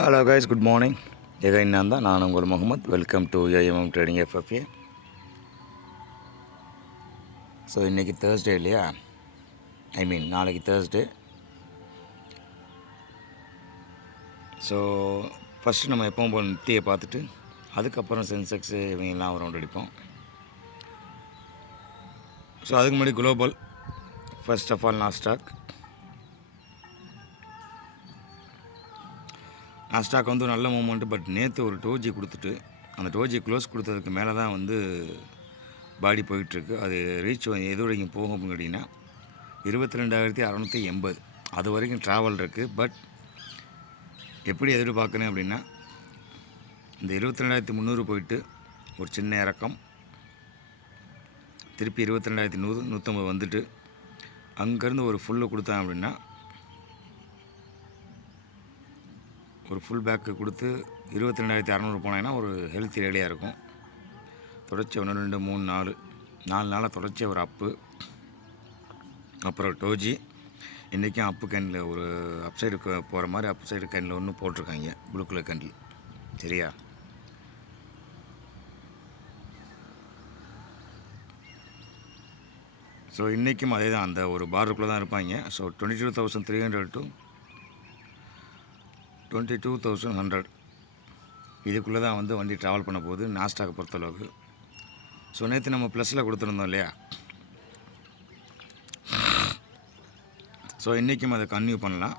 Hello guys good morning again நான் தான் நான் உங்கள் Muhammad welcome to AMM trading FFA so இன்றைக்கி தேர்ஸ்டே இல்லையா? ஐ மீன் நாளைக்கு தேர்ஸ்டே ஸோ ஃபஸ்ட்டு நம்ம எப்பவும் போல் நித்தியை பார்த்துட்டு அதுக்கப்புறம் சென்செக்ஸு இவங்கெல்லாம் ரவுண்ட் அடிப்போம். ஸோ அதுக்கு முன்னாடி global first of all Nasdaq Nasdaq வந்து நல்ல மூமெண்ட்டு பட் நேற்று ஒரு டோஜி கொடுத்துட்டு அந்த டோஜி க்ளோஸ் கொடுத்ததுக்கு மேலே தான் வந்து பாடி போயிட்டுருக்கு. அது ரீச் எது வரைக்கும் போகும் அப்படின்னு கேட்டிங்கன்னா இருபத்தி ரெண்டாயிரத்தி அறநூற்றி எண்பது. அது வரைக்கும் ட்ராவல் இருக்குது பட் எப்படி எதிர்பார்க்குறேன் அப்படின்னா இந்த இருபத்தி ரெண்டாயிரத்தி முந்நூறு போயிட்டு ஒரு சின்ன இறக்கம். திருப்பி இருபத்தி ரெண்டாயிரத்தி நூறு நூற்றம்பது வந்துட்டு அங்கேருந்து ஒரு ஃபுல்லு கொடுத்தாங்க அப்படின்னா ஒரு ஃபுல் பேக்கு கொடுத்து இருபத்தி ரெண்டாயிரத்தி அறநூறு போனாங்கன்னா ஒரு ஹெல்த்தி ரேலியாக இருக்கும். தொடர்ச்சி ஒன்று ரெண்டு மூணு நாலு. நாலு நாளாக தொடர்ச்சி ஒரு அப்பு அப்புறம் டோஜி இன்றைக்கும் அப்பு கேனில் ஒரு அப் சைடு போகிற மாதிரி அப் சைடு கேனில் ஒன்று போட்டிருக்காங்க. ப்ளூ கலர் கேண்டில் சரியா? ஸோ இன்றைக்கும் அதே தான் அந்த ஒரு பார்டருக்குள்ளே தான் இருப்பாங்க. So twenty two thousand three hundred to twenty two thousand hundred இதுக்குள்ளே தான் வந்து வண்டி ட்ராவல் பண்ண போகுது நாஸ்டாக்கை பொறுத்தளவுக்கு. ஸோ நேற்று நம்ம ப்ளஸில் கொடுத்துருந்தோம் இல்லையா? ஸோ இன்றைக்கும் அதை கன்யூ பண்ணலாம்.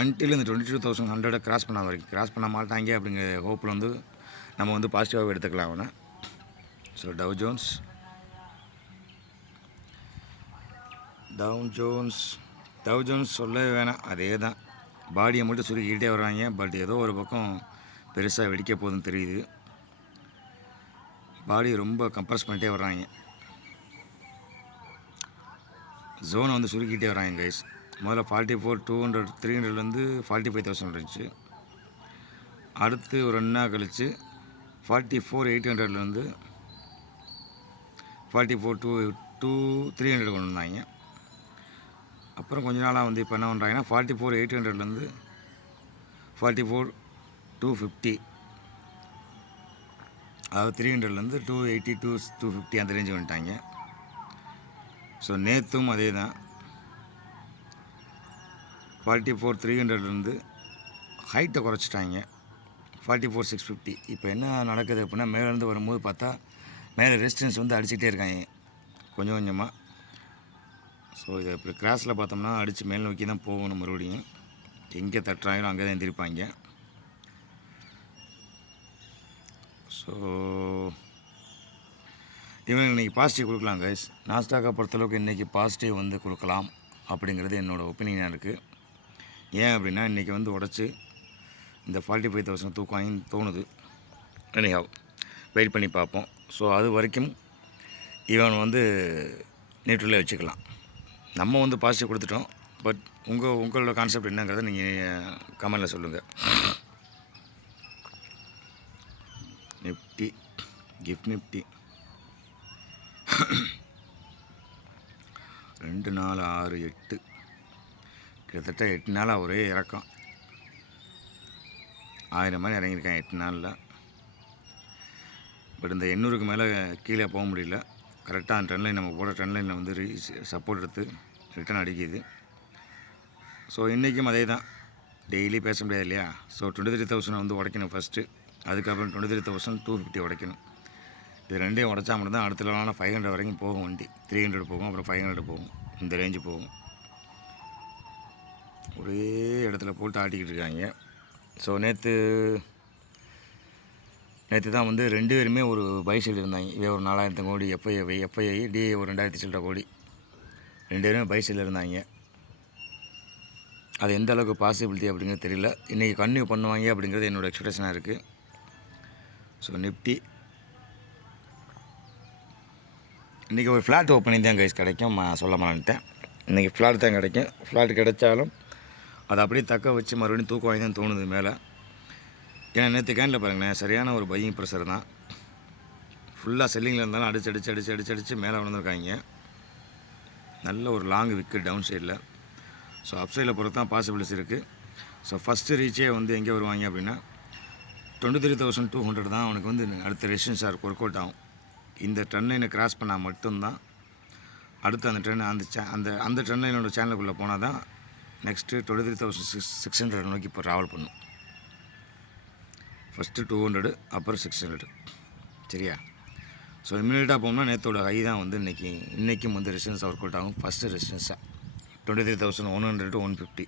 அன்டில் இந்த டுவெண்ட்டி டூ தௌசண்ட் ஹண்ட்ரடை கிராஸ் பண்ண வரைக்கும் கிராஸ் பண்ண மாட்டாங்க அப்படிங்கிற ஹோப்பில் வந்து நம்ம வந்து பாசிட்டிவாக எடுத்துக்கலாம் அவனை. So Dow Jones down Jones Dow Jones சொல்லவே வேணாம் அதே தான். பாடியை மட்டும் சுருக்கிக்கிட்டே வர்றாங்க. பட் ஏதோ ஒரு பக்கம் பெருசாக வெடிக்க போகுதுன்னு தெரியுது. பாடி ரொம்ப கம்ப்ரஸ் பண்ணிட்டே வர்றாங்க. ஜோனை வந்து சுருக்கிட்டே வராங்க கைஸ் முதல்ல forty four two hundred three ஹண்ட்ரட்லேருந்து ஃபார்ட்டி ஃபைவ் தௌசண்ட் இருந்துச்சு. அடுத்து ஒரு ரெண்டு நாள் கழிச்சு ஃபார்ட்டி ஃபோர் எயிட் ஹண்ட்ரட்லேருந்து forty four two two three hundred கொண்டு வந்தாங்க. அப்புறம் கொஞ்ச நாளாக வந்து இப்போ என்ன பண்ணுறாங்கன்னா ஃபார்ட்டி ஃபோர் எயிட் ஹண்ட்ரட்லேருந்து ஃபார்ட்டி ஃபோர் டூ ஃபிஃப்டி அதாவது த்ரீ ஹண்ட்ரட்லேருந்து two eighty two two fifty அந்த ரேஞ்சு வந்துட்டாங்க. ஸோ நேற்றும் அதே தான் ஃபார்ட்டி ஃபோர் த்ரீ ஹண்ட்ரட்லேருந்து ஹைட்டை குறைச்சிட்டாங்க. ஃபார்ட்டி ஃபோர் சிக்ஸ் ஃபிஃப்டி இப்போ என்ன நடக்குது அப்படின்னா மேலேருந்து வரும்போது பார்த்தா மேலே ரெசிஸ்டன்ஸ் வந்து அடிச்சுட்டே இருக்காங்க. கொஞ்சம் கொஞ்சமாக ஸோ இதை இப்படி கிராஸில் பார்த்தோம்னா அடித்து மேல் நோக்கி தான் போகணும் மறுபடியும். எங்கே தட்டுறாங்களோ அங்கே தான் எந்திரிப்பாங்க. ஸோ இவங்க இன்றைக்கி பாசிட்டிவ் கொடுக்கலாம் கைஸ் நாஸ்டாக்கை பொறுத்தளவுக்கு இன்றைக்கி பாசிட்டிவ் வந்து கொடுக்கலாம் அப்படிங்கிறது என்னோடய ஒப்பீனியனாக இருக்குது ஏன் அப்படின்னா இன்றைக்கி வந்து உடச்சி இந்த ஃபார்ட்டி ஃபைவ் தௌசண்ட் தூக்கம் தோணுது. Anyhow வெயிட் பண்ணி பார்ப்போம். ஸோ அது வரைக்கும் இவன் வந்து நியூட்ரலே வச்சுக்கலாம். நம்ம வந்து பாசிட்டிவ் கொடுத்துட்டோம். பட் உங்கள் உங்களோட கான்செப்ட் என்னங்கிறத நீங்கள் கமெண்டில் சொல்லுங்கள் நிஃப்டி கிஃப்ட் நிஃப்டி ரெண்டு நாலு ஆறு எட்டு. கிட்டத்தட்ட எட்டு நாளாக ஒரே இறக்கம். ஆயிரம் மாதிரி இறங்கியிருக்கேன் எட்டு நாளில். பட் இந்த எண்ணூறுக்கு மேலே கீழே போக முடியல. கரெக்டாக அந்த ட்ரெண்ட் லைன் நம்ம போட ட்ரெண்ட் லைனில் வந்து ரீ சப்போர்ட் எடுத்து ரிட்டன் அடிக்குது. ஸோ இன்றைக்கும் அதே தான் டெய்லி பேச முடியாது இல்லையா? ஸோ டுவெண்ட்டி த்ரீ தௌசண்ட் வந்து உடைக்கணும் ஃபஸ்ட்டு அதுக்கப்புறம் twenty three thousand two fifty உடைக்கணும். இது ரெண்டையும் உடச்சா மட்டும் தான் அடுத்த லெவலான ஃபைவ் ஹண்ட்ரட் வரைக்கும் போகும் வண்டி. த்ரீ ஹண்ட்ரட் போகும் அப்புறம் ஃபைவ் ஹண்ட்ரட் போகும். இந்த ரேஞ்சு போகும். ஒரே இடத்துல போட்டு ஆட்டிக்கிட்டு இருக்காங்க. ஸோ நேற்று நேற்று தான் வந்து ரெண்டு பேருமே ஒரு பைசைல் இருந்தாங்க. இவன் ஒரு நாலாயிரத்து கோடி எஃப்ஐஏ எஃப்ஐஐ டிஏ ஒரு ரெண்டாயிரத்தி சில்லரை கோடி. ரெண்டு பேரும் பைசில் இருந்தாங்க. அது எந்த அளவுக்கு பாசிபிலிட்டி அப்படிங்கிறது தெரியல. இன்றைக்கி கன்னியூ பண்ணுவாங்க அப்படிங்கிறது என்னோடய எக்ஸ்பெக்டேஷனாக இருக்குது ஸோ நிஃப்டி இன்றைக்கி ஒரு ஃப்ளாட் ஓப்பனிங் தான் கைஸ் கிடைக்கும். நான் சொல்ல மாட்டேன் இன்றைக்கி ஃப்ளாட் தான் கிடைக்கும். ஃப்ளாட் கிடைச்சாலும் அதை அப்படியே தக்க வச்சு மறுபடியும் தூக்கம் வாங்கி தான் தோணுது மேலே. ஏன்னா நேற்று கேண்டில் பாருங்களேன் சரியான ஒரு பையிங் ப்ரெஷர் தான். ஃபுல்லாக செல்லிங்கில் இருந்தாலும் அடிச்சு அடிச்சு அடிச்சு அடிச்சு அடிச்சு மேலே வளர்ந்துருக்காங்க நல்ல ஒரு லாங் விக்கு டவுன் சைடில் ஸோ அப் சைடில் பொறுத்து தான் பாசிபிலிட்டிஸ் இருக்குது ஸோ ஃபஸ்ட்டு ரீச்சே வந்து எங்கே வருவாங்க அப்படின்னா twenty three thousand two hundred தான் அவனுக்கு வந்து அடுத்த ரெசிடன்ஸ் ஆர் ஒர்க் அவுட் ஆகும். இந்த ட்ரெண்ட் லைனை கிராஸ் பண்ணால் மட்டும்தான் அடுத்து அந்த ட்ரெண்ட் அந்த சே அந்த அந்த ட்ரெண்ட் லைனோட சேனலுக்குள்ளே போனால் தான் next twenty three thousand six six hundred நோக்கி இப்போ ட்ராவல் பண்ணும். ஃபஸ்ட்டு டூ ஹண்ட்ரடு அப்புறம் சிக்ஸ் ஹண்ட்ரடு சரியா? ஸோ இமீடியட்டாக போகணும்னா நேற்றோட ஹை தான் வந்து இன்றைக்கி இன்றைக்கும் வந்து ரெசிடன்ஸ் ஒர்க் அவுட் ஆகும். First ரெசிடன்ஸாக twenty three thousand one hundred to one fifty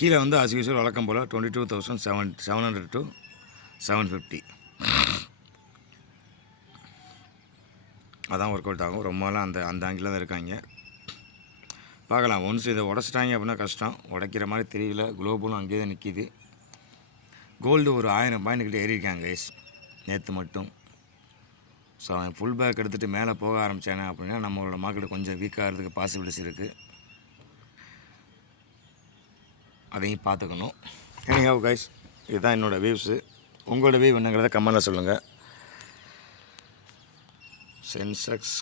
கீழே வந்து as வழக்கம் போல் twenty two thousand seven seven hundred to seven fifty அதான் ஒர்க் அவுட் ஆகும் ரொம்பலாம் அந்த அந்த ஆங்கிளில் தான் இருக்காங்க. பார்க்கலாம். ஒன்ஸ் இதை உடச்சிட்டாங்க அப்படின்னா கஷ்டம். உடைக்கிற மாதிரி தெரியல. குளோபலும் அங்கேயே தான் நிற்கிது கோல்டு ஒரு ஆயிரம் பாயிண்ட் கிட்ட ஏறியிருக்காங்க கைஸ் நேற்று மட்டும். ஸோ அவன் ஃபுல் பேக் எடுத்துகிட்டு மேலே போக ஆரம்பித்தானே அப்படின்னா நம்மளோட மார்க்கெட் கொஞ்சம் வீக் ஆகிறதுக்கு பாசிபிலிட்டிஸ் இருக்குது அதையும் பார்த்துக்கணும். எனிஹாவ் கைஸ் இதுதான் என்னோடய வியூஸு உங்களோட வியூ என்னங்கிறத கமெண்டில் சொல்லுங்கள் சென்செக்ஸ்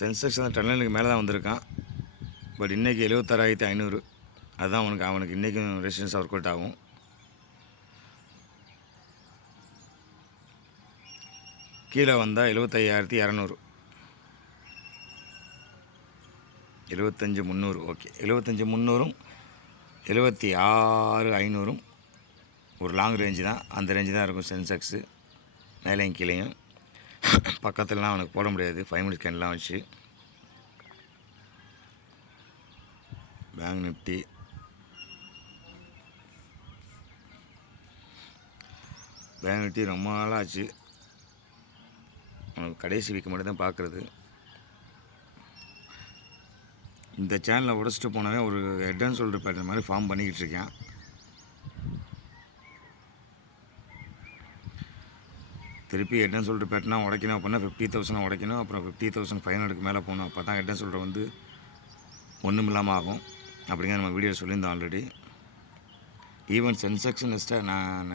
சென்செக்ஸ் அந்த டன்னலுக்கு மேலே தான் வந்திருக்கான். பட் இன்றைக்கி எழுபத்தாறாயிரத்தி ஐநூறு. அதுதான் அவனுக்கு அவனுக்கு இன்றைக்கும் ரெசிடென்ஸ் ஒர்க் அவுட் ஆகும். கீழே வந்தால் எழுபத்தையாயிரத்தி இரநூறு. எழுபத்தஞ்சி முந்நூறு ஓகே எழுபத்தஞ்சி முந்நூறும் எழுபத்தி ஆறு ஐநூறும் ஒரு லாங் ரேஞ்சு தான். அந்த ரேஞ்சு தான் இருக்கும் சென்செக்ஸு மேலேயும் கீழேயும். பக்கத்துலலாம் அவனுக்கு போட முடியாது. ஃபைவ் மினிட்ஸ் ஸ்கேன்லாம் வச்சு. பேங்க் நிஃப்டி பேங்க் நிஃப்டி ரொம்ப நாளாச்சு. உனக்கு கடைசி வீக்கு மட்டும் தான் பார்க்குறது இந்த சேனலை உடச்சிட்டு போனவே ஒரு ஹெட் அண்ட் ஷோல்டர் பேட்டர்ன் மாதிரி ஃபார்ம் பண்ணிக்கிட்டு இருக்கேன். திருப்பி ஹெட் அண்ட் ஷோல்டர் பேட்டர்னா உடைக்கணும் அப்படின்னா ஃபிஃப்டி தௌசண்ட் உடைக்கணும். அப்புறம் ஃபிஃப்டி தௌசண்ட் ஃபைவ் ஹண்ட்ரடுக்கு மேலே போகணும். அப்போ தான் ஹெட் அண்ட் ஷோல்டர் வந்து ஒன்றும் இல்லாமல் ஆகும். அப்படிங்கிற நம்ம வீடியோ சொல்லியிருந்தோம் ஆல்ரெடி ஈவன் சென்செக்ஷனிஸ்ட்டாக நெஸ்ட்டாக நான்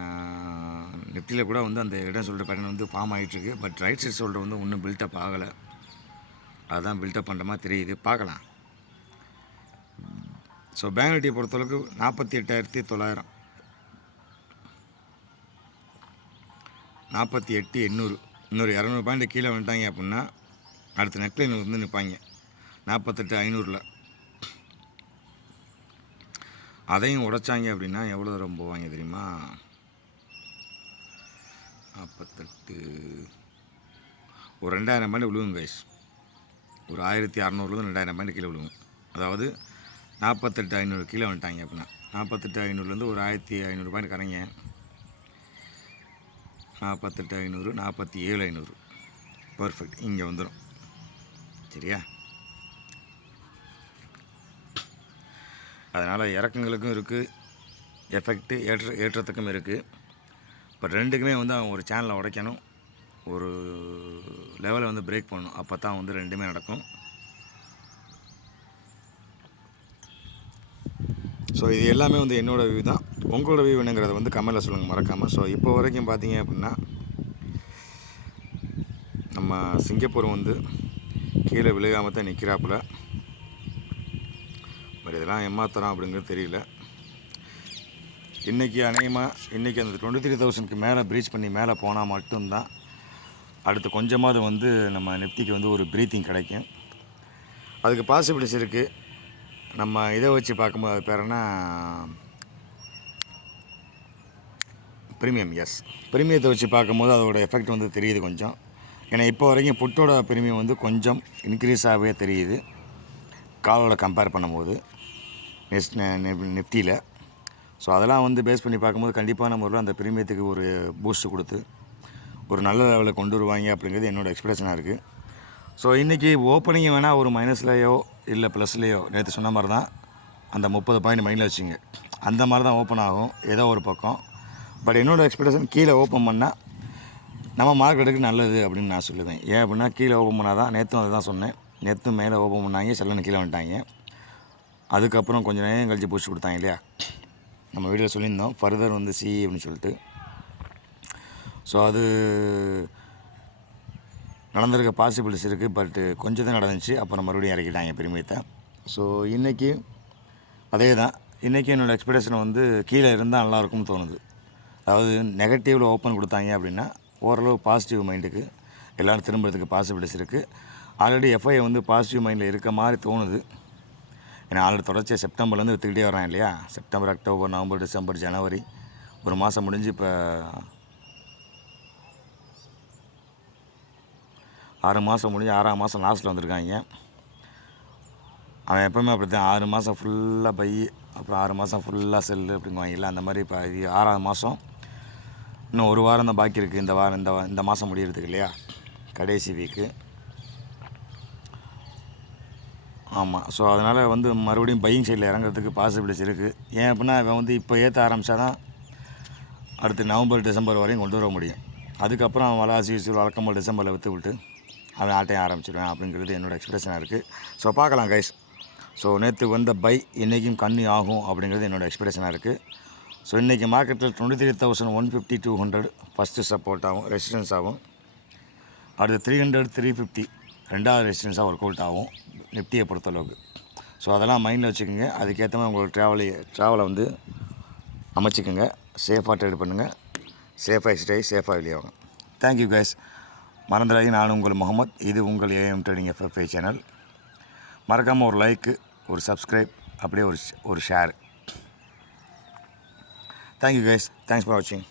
நெப்டியில் கூட வந்து அந்த இடம் சொல்கிற ஷோல்டர் பேட்டர்ன் வந்து ஃபார்ம் ஆகிட்டுருக்கு பட் ரைட் சைட் சொல்கிற வந்து ஒன்றும் பில்டப் ஆகலை. அதுதான் பில்டப் பண்ணுற மாதிரி தெரியுது. பார்க்கலாம். ஸோ பேங்க் நிஃப்டியை பொறுத்தளவுக்கு நாற்பத்தி எட்டாயிரத்தி தொள்ளாயிரம். நாற்பத்தி எட்டு எண்ணூறு. இன்னொரு இரநூறு பாயிண்ட் கீழே வந்துட்டாங்க அப்படின்னா அடுத்த நெட்லைன் வந்து நிற்பாங்க நாற்பத்தெட்டு ஐநூறில். அதையும் உடைச்சாங்க அப்படின்னா எவ்வளோ தூரம் போவாங்க தெரியுமா? நாற்பத்தெட்டு ஒரு ரெண்டாயிரம் பாயிண்ட் விழுவும் கைஸ் ஒரு ஆயிரத்தி அறநூறுலேருந்து ரெண்டாயிரம் பாயிண்ட் கீழே விழுவும். அதாவது நாற்பத்தெட்டு ஐநூறு கீழே வந்துட்டாங்க அப்படின்னா. நாற்பத்தெட்டு ஐநூறுலேருந்து ஒரு ஆயிரத்தி ஐநூறு பாயிண்ட் கரைங்க. நாற்பத்தெட்டு ஐநூறு நாற்பத்தி ஏழு ஐநூறு. பர்ஃபெக்ட் இங்கே வந்துடும் சரியா? அதனால் இறக்கங்களுக்கும் இருக்குது எஃபெக்ட்டு ஏற்ற ஏற்றத்துக்கும் இருக்குது பட் ரெண்டுக்குமே வந்து அவன் ஒரு சேனலை உடைக்கணும். ஒரு லெவலை வந்து பிரேக் பண்ணணும். அப்போ தான் வந்து ரெண்டுமே நடக்கும். ஸோ இது எல்லாமே வந்து என்னோடய வியூ தான். உங்களோட வியூ என்னங்கிறத வந்து கமெண்டில் சொல்லுங்கள் மறக்காமல் ஸோ இப்போ வரைக்கும் பார்த்தீங்க அப்படின்னா நம்ம சிங்கப்பூர் வந்து கீழே விழுகாமல் தான் நிற்கிறாப்புல பட் இதெல்லாம் ஏமாத்துறோம் அப்படிங்கிறது தெரியல. இன்றைக்கி அநேகமாக இன்றைக்கி அந்த டுவெண்ட்டி த்ரீ தௌசண்ட்க்கு மேலே ப்ரீச் பண்ணி மேலே போனால் மட்டும்தான் அடுத்து கொஞ்சமாவது வந்து நம்ம நெப்திக்கு வந்து ஒரு ப்ரீத்திங் கிடைக்கும். அதுக்கு பாசிபிலிட்டிஸ் இருக்குது நம்ம இதை வச்சு பார்க்கும்போது அது பேர் ப்ரீமியம் எஸ் ப்ரீமியத்தை வச்சு பார்க்கும்போது அதோட எஃபெக்ட் வந்து தெரியுது கொஞ்சம். ஏன்னா இப்போ வரைக்கும் புட்டோட ப்ரீமியம் வந்து கொஞ்சம் இன்க்ரீஸாகவே தெரியுது. காலோட கம்பேர் பண்ணும்போது. நெக்ஸ்ட் நெஃப்டியில் ஸோ அதெல்லாம் வந்து பேஸ் பண்ணி பார்க்கும்போது கண்டிப்பான முறையில் அந்த ப்ரீமியத்துக்கு ஒரு பூஸ்ட் கொடுத்து ஒரு நல்ல லெவலில் கொண்டு வருவாங்க அப்படிங்கிறது என்னோடய எக்ஸ்பெக்டேஷனாக இருக்குது ஸோ இன்றைக்கி ஓப்பனிங் வேணால் ஒரு மைனஸ்லேயோ இல்லை ப்ளஸ்லேயோ நேற்று சொன்ன மாதிரி தான் அந்த முப்பது பாயிண்ட் மைண்டில் வச்சுங்க. அந்த மாதிரி தான் ஓப்பன் ஆகும் ஏதோ ஒரு பக்கம். பட் என்னோடய எக்ஸ்பெக்டேஷன் கீழே ஓப்பன் பண்ணால் நம்ம மார்க்கெட்டுக்கு நல்லது அப்படின்னு நான் சொல்லுவேன். ஏன் அப்படின்னா கீழே ஓப்பன் பண்ணால் தான் நேற்றும் அதை தான் சொன்னேன். நேற்றும் மேலே ஓப்பன் பண்ணாங்க செல்லன்னு கீழே வந்துட்டாங்க. அதுக்கப்புறம் கொஞ்சம் நேரம் கழிச்சு பூச்சி கொடுத்தாங்க இல்லையா? நம்ம வீடியோ சொல்லியிருந்தோம். ஃபர்தர் வந்து சி அப்படின்னு சொல்லிட்டு. ஸோ அது நடந்திருக்க பாசிபிலிட்டிஸ் இருக்குது பட்டு கொஞ்சம் தான் நடந்துச்சு. அப்புறம் மறுபடியும் இறக்கிட்டாங்க பெருமையத்தை. ஸோ இன்றைக்கி அதே தான் இன்றைக்கி என்னோடய எக்ஸ்பெக்டேஷன் வந்து கீழே இருந்தால் நல்லாயிருக்கும்னு தோணுது. அதாவது நெகட்டிவில் ஓப்பன் கொடுத்தாங்க அப்படின்னா ஓரளவு பாசிட்டிவ் மைண்டுக்கு எல்லோரும் திரும்புறதுக்கு பாசிபிலிட்டிஸ் இருக்குது ஆல்ரெடி எஃப்ஐ வந்து பாசிட்டிவ் மைண்டில் இருக்க மாதிரி தோணுது. ஏன்னா ஆல்ரெடி தொடர்ச்சியாக செப்டம்பர்லேருந்து விற்றுக்கிட்டே வரான் இல்லையா? செப்டம்பர் அக்டோபர் நவம்பர் டிசம்பர் ஜனவரி ஒரு மாதம் முடிஞ்சு இப்போ ஆறு மாதம் முடிஞ்சு ஆறாம் மாதம் லாஸ்ட்டில் வந்திருக்காங்க. அவன் எப்போவுமே அப்படி தான் ஆறு மாதம் ஃபுல்லாக பை அப்புறம் ஆறு மாதம் ஃபுல்லாக செல்லு அப்படிங்குவாங்கல்ல அந்த மாதிரி இப்போ இது ஆறாவது மாதம் இன்னும் ஒரு வாரம் தான் பாக்கி இருக்குது இந்த வாரம் இந்த இந்த மாதம் முடியறதுக்கு இல்லையா? கடைசி வீக்கு ஆமாம் ஸோ அதனால் வந்து மறுபடியும் பையிங் சைடில் இறங்குறதுக்கு பாசிபிலிட்டிஸ் இருக்குது ஏன் அப்படின்னா இவன் வந்து இப்போ ஏற்ற ஆரம்பித்தா தான் அடுத்து நவம்பர் டிசம்பர் வரையும் கொண்டு வர முடியும். அதுக்கப்புறம் அவன் வளாசி யூஸ் வழக்கம்போல் டிசம்பரில் விற்று விட்டு அவன் ஆட்டையும் ஆரம்பிச்சிடுவேன் அப்படிங்கிறது என்னோடய எக்ஸ்பிரஷனாக இருக்குது ஸோ பார்க்கலாம் கைஸ் ஸோ நேற்று வந்த பை இன்றைக்கும் கண்ணி ஆகும் அப்படிங்கிறது என்னோடய எக்ஸ்பிரஷனாக இருக்குது ஸோ இன்றைக்கி மார்க்கெட்டில் twenty three thousand one fifty two hundred first support ஆகும் ரெசிஸ்டன்ஸ் ஆகும். அடுத்து த்ரீ ஹண்ட்ரட் த்ரீ ஃபிஃப்டி ரெண்டாவது ரெசிஸ்டன்ஸாக ஒர்க் அவுட் ஆகும். நிஃப்டியை பொறுத்தளவுக்கு ஸோ அதெல்லாம் மைண்டில் வச்சுக்கோங்க. அதுக்கேற்ற மாதிரி உங்களுக்கு ட்ராவலை ட்ராவலை வந்து அமைச்சிக்கோங்க. சேஃபாக ட்ரேட் பண்ணுங்கள் சேஃபாக எக்ஸ்டை சேஃபாக வெளியாகும் தேங்க்யூ கைஸ் மறந்துடாதீங்க. நான் உங்கள் முகமது. இது உங்கள் ஏஎம் ட்ரேடிங் எஃப்எஃப்ஐ சேனல் மறக்காமல் ஒரு லைக்கு ஒரு சப்ஸ்கிரைப் அப்படியே ஒரு ஒரு share thank you guys thanks for வாட்சிங்